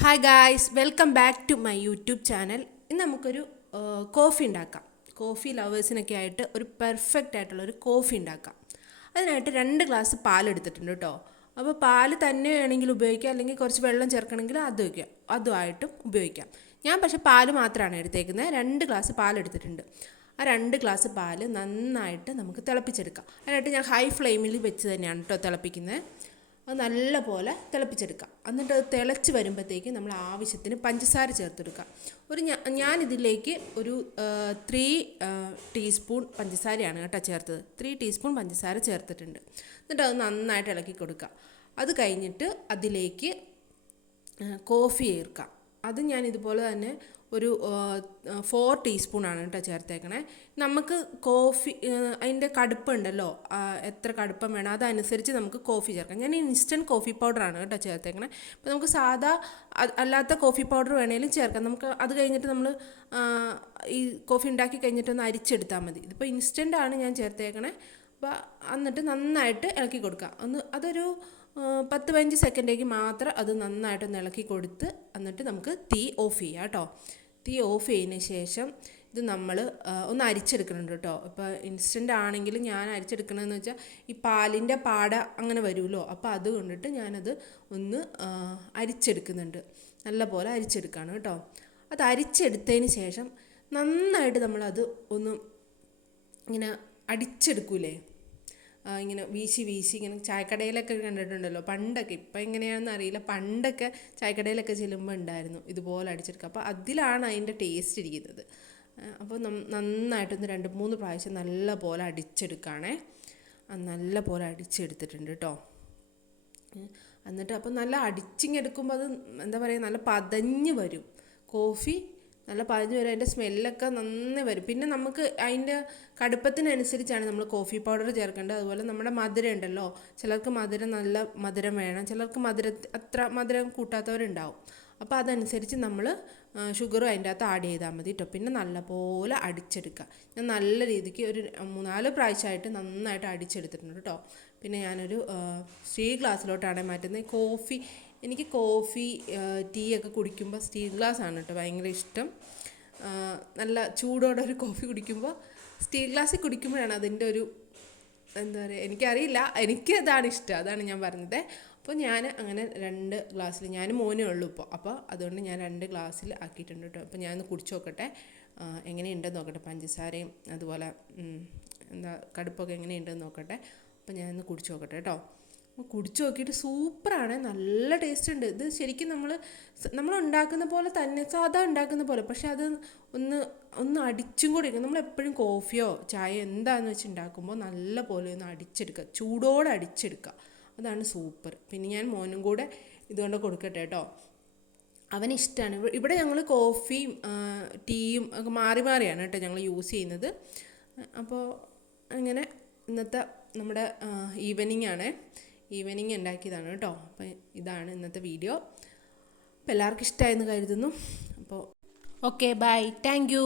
Hi guys, welcome back to my YouTube channel. ഇന്ന് നമുക്കൊരു coffee ഉണ്ടാക്കാം. കോഫി ലവേഴ്സിനൊക്കെ ആയിട്ട് ഒരു പെർഫെക്റ്റ് ആയിട്ടുള്ളൊരു കോഫി ഉണ്ടാക്കാം. അതിനായിട്ട് 2 ഗ്ലാസ് പാലെടുത്തിട്ടുണ്ട് കേട്ടോ. അപ്പോൾ പാല് തന്നെ വേണമെങ്കിൽ ഉപയോഗിക്കാം, അല്ലെങ്കിൽ കുറച്ച് വെള്ളം ചേർക്കണമെങ്കിൽ അത് വയ്ക്കാം, അതുമായിട്ടും ഉപയോഗിക്കാം. ഞാൻ പക്ഷേ പാല് മാത്രമാണ് എടുത്തേക്കുന്നത്. 2 ഗ്ലാസ് പാലെടുത്തിട്ടുണ്ട്. ആ 2 ഗ്ലാസ് പാല് നന്നായിട്ട് നമുക്ക് തിളപ്പിച്ചെടുക്കാം. അതിനായിട്ട് ഞാൻ ഹൈ ഫ്ലെയിമിൽ വെച്ച് തന്നെയാണ് കേട്ടോ തിളപ്പിക്കുന്നത്. അത് നല്ലപോലെ തിളപ്പിച്ചെടുക്കാം. എന്നിട്ട് അത് തിളച്ച് വരുമ്പോഴത്തേക്ക് നമ്മൾ ആവശ്യത്തിന് പഞ്ചസാര ചേർത്തെടുക്കാം. ഞാനിതിലേക്ക് ഒരു 3 ടീസ്പൂൺ പഞ്ചസാരയാണ് കേട്ടോ ചേർത്തത്. 3 ടീസ്പൂൺ പഞ്ചസാര ചേർത്തിട്ടുണ്ട്. എന്നിട്ട് അത് നന്നായിട്ട് ഇളക്കി കൊടുക്കുക. അത് കഴിഞ്ഞിട്ട് അതിലേക്ക് കോഫി ചേർക്കാം. അത് ഞാൻ ഇതുപോലെ തന്നെ ഒരു 4 ടീസ്പൂണാണ് കേട്ടോ ചേർത്തേക്കണേ. നമുക്ക് കോഫി അതിൻ്റെ കടുപ്പുണ്ടല്ലോ, എത്ര കടുപ്പം വേണം അതനുസരിച്ച് നമുക്ക് കോഫി ചേർക്കാം. ഞാൻ ഇൻസ്റ്റൻറ്റ് കോഫി പൗഡറാണ് കേട്ടോ ചേർത്തേക്കണേ. അപ്പോൾ നമുക്ക് സാധാ അല്ലാത്ത കോഫി പൗഡർ വേണമെങ്കിലും ചേർക്കാം. നമുക്ക് അത് കഴിഞ്ഞിട്ട് നമ്മൾ ഈ കോഫി ഉണ്ടാക്കി കഴിഞ്ഞിട്ടൊന്ന് അരിച്ചെടുത്താൽ മതി. ഇതിപ്പോൾ ഇൻസ്റ്റൻ്റാണ് ഞാൻ ചേർത്തേക്കണേ. അപ്പോൾ എന്നിട്ട് നന്നായിട്ട് ഇളക്കി കൊടുക്കുക. അതൊരു 10-15 സെക്കൻഡേക്ക് മാത്രം അത് നന്നായിട്ടൊന്ന് ഇളക്കി കൊടുത്ത് എന്നിട്ട് നമുക്ക് തീ ഓഫ് ചെയ്യാം കേട്ടോ. തീ ഓഫ് ചെയ്തതിന് ശേഷം ഇത് നമ്മൾ ഒന്ന് അരിച്ചെടുക്കുന്നുണ്ട് കേട്ടോ. ഇപ്പോൾ ഇൻസ്റ്റൻ്റ് ആണെങ്കിൽ ഞാൻ അരിച്ചെടുക്കണമെന്ന് വെച്ചാൽ ഈ പാലിൻ്റെ പാട അങ്ങനെ വരുമല്ലോ, അപ്പോൾ അത് കൊണ്ടിട്ട് ഞാനത് ഒന്ന് അരിച്ചെടുക്കുന്നുണ്ട്. നല്ലപോലെ അരിച്ചെടുക്കുകയാണ് കേട്ടോ. അത് അരിച്ചെടുത്തതിന് ശേഷം നന്നായിട്ട് നമ്മളത് ഒന്ന് ഇങ്ങനെ അടിച്ചെടുക്കൂലേ, ഇങ്ങനെ വീശി ഇങ്ങനെ ചായക്കടയിലൊക്കെ കണ്ടിട്ടുണ്ടല്ലോ പണ്ടൊക്കെ. ഇപ്പം എങ്ങനെയാണെന്ന് അറിയില്ല, പണ്ടൊക്കെ ചായക്കടയിലൊക്കെ ചെല്ലുമ്പോൾ ഉണ്ടായിരുന്നു ഇതുപോലെ അടിച്ചെടുക്കുക. അപ്പോൾ അതിലാണ് അതിൻ്റെ ടേസ്റ്റ് ഇരിക്കുന്നത്. അപ്പോൾ നന്നായിട്ടൊന്ന് 2-3 പ്രാവശ്യം നല്ല പോലെ അടിച്ചെടുക്കുകയാണേ. നല്ല പോലെ അടിച്ചെടുത്തിട്ടുണ്ട് കേട്ടോ. എന്നിട്ട് അപ്പോൾ നല്ല അടിച്ചിങ്ങെടുക്കുമ്പോൾ അത് എന്താ പറയുക, നല്ല പതഞ്ഞ് വരും കോഫി. നല്ല പതിഞ്ഞ് വരും. അതിൻ്റെ സ്മെല്ലൊക്കെ നന്നായി വരും. പിന്നെ നമുക്ക് അതിൻ്റെ കടുപ്പത്തിനനുസരിച്ചാണ് നമ്മൾ കോഫി പൗഡർ ചേർക്കേണ്ടത്. അതുപോലെ നമ്മുടെ മധുരം ഉണ്ടല്ലോ, ചിലർക്ക് മധുരം നല്ല മധുരം വേണം, ചിലർക്ക് അത്ര മധുരം കൂട്ടാത്തവരുണ്ടാവും. അപ്പോൾ അതനുസരിച്ച് നമ്മൾ ഷുഗറും അതിൻ്റെ അകത്ത് ആഡ് ചെയ്താൽ മതി കേട്ടോ. പിന്നെ നല്ലപോലെ അടിച്ചെടുക്കുക. ഞാൻ നല്ല രീതിക്ക് ഒരു 3-4 പ്രാവശ്യമായിട്ട് നന്നായിട്ട് അടിച്ചെടുത്തിട്ടുണ്ട് കേട്ടോ. പിന്നെ ഞാനൊരു സ്റ്റീൽ ഗ്ലാസ്സിലോട്ടാണ് മാറ്റുന്നത്. എനിക്ക് കോഫി ടീ ഒക്കെ കുടിക്കുമ്പോൾ സ്റ്റീൽ ഗ്ലാസ് ആണ് കേട്ടോ ഭയങ്കര ഇഷ്ടം. നല്ല ചൂടോടെ ഒരു കോഫി കുടിക്കുമ്പോൾ സ്റ്റീൽ ഗ്ലാസ്സിൽ കുടിക്കുമ്പോഴാണ് അതിൻ്റെ ഒരു എന്താ പറയുക, എനിക്കറിയില്ല, എനിക്ക് അതാണ് ഇഷ്ടം, അതാണ് ഞാൻ പറഞ്ഞത്. അപ്പോൾ ഞാൻ അങ്ങനെ 2 ഗ്ലാസ്സിൽ, ഞാൻ മോനേ ഉള്ളൂ ഇപ്പോൾ, അപ്പോൾ അതുകൊണ്ട് ഞാൻ 2 ഗ്ലാസ്സിൽ ആക്കിയിട്ടുണ്ട് കേട്ടോ. അപ്പോൾ ഞാനൊന്ന് കുടിച്ച് നോക്കട്ടെ എങ്ങനെയുണ്ടെന്ന് നോക്കട്ടെ, പഞ്ചസാരയും അതുപോലെ എന്താ കടുപ്പൊക്കെ എങ്ങനെയുണ്ടെന്ന് നോക്കട്ടെ. അപ്പോൾ ഞാനൊന്ന് കുടിച്ച് നോക്കട്ടെ കേട്ടോ. കുടിച്ച് നോക്കിയിട്ട് സൂപ്പറാണ്, നല്ല ടേസ്റ്റ് ഉണ്ട്. ഇത് ശരിക്കും നമ്മൾ ഉണ്ടാക്കുന്ന പോലെ തന്നെ, സാധാ ഉണ്ടാക്കുന്ന പോലെ, പക്ഷെ അത് ഒന്ന് അടിച്ചും കൂടി ഇരിക്കും. നമ്മളെപ്പോഴും കോഫിയോ ചായയോ എന്താണെന്ന് വെച്ച് ഉണ്ടാക്കുമ്പോൾ നല്ല പോലെ ഒന്ന് അടിച്ചെടുക്കുക, ചൂടോടെ അടിച്ചെടുക്കുക, അതാണ് സൂപ്പർ. പിന്നെ ഞാൻ മോനും കൂടെ ഇതുകൊണ്ട് കൊടുക്കട്ടെ കേട്ടോ, അവനിഷ്ടമാണ്. ഇവിടെ ഞങ്ങൾ കോഫിയും ടീയും ഒക്കെ മാറിയാണ് കേട്ടോ ഞങ്ങൾ യൂസ് ചെയ്യുന്നത്. അപ്പോൾ അങ്ങനെ ഇന്നത്തെ നമ്മുടെ ഈവനിങ് ഉണ്ടാക്കിയതാണ് കേട്ടോ. അപ്പോൾ ഇതാണ് ഇന്നത്തെ വീഡിയോ. അപ്പോൾ എല്ലാവർക്കും ഇഷ്ടമായെന്ന് കരുതുന്നു. അപ്പോൾ ഓക്കെ, ബൈ, താങ്ക് യു.